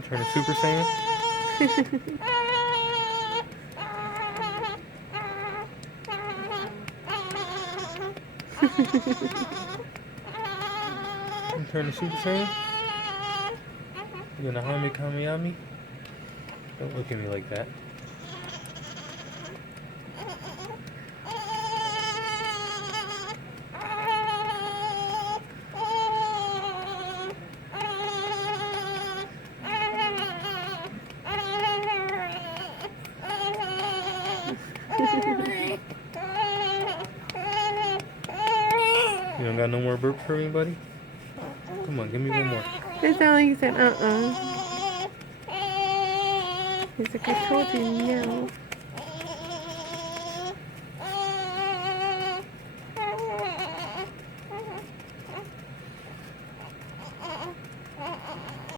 You turn to Super Saiyan? You turn to Super Saiyan? You gonna Hami Kamiyami? Don't look at me like that. You don't got no more burps for me, buddy? Come on, give me one more. It sounded like you said, He's like, I told you no.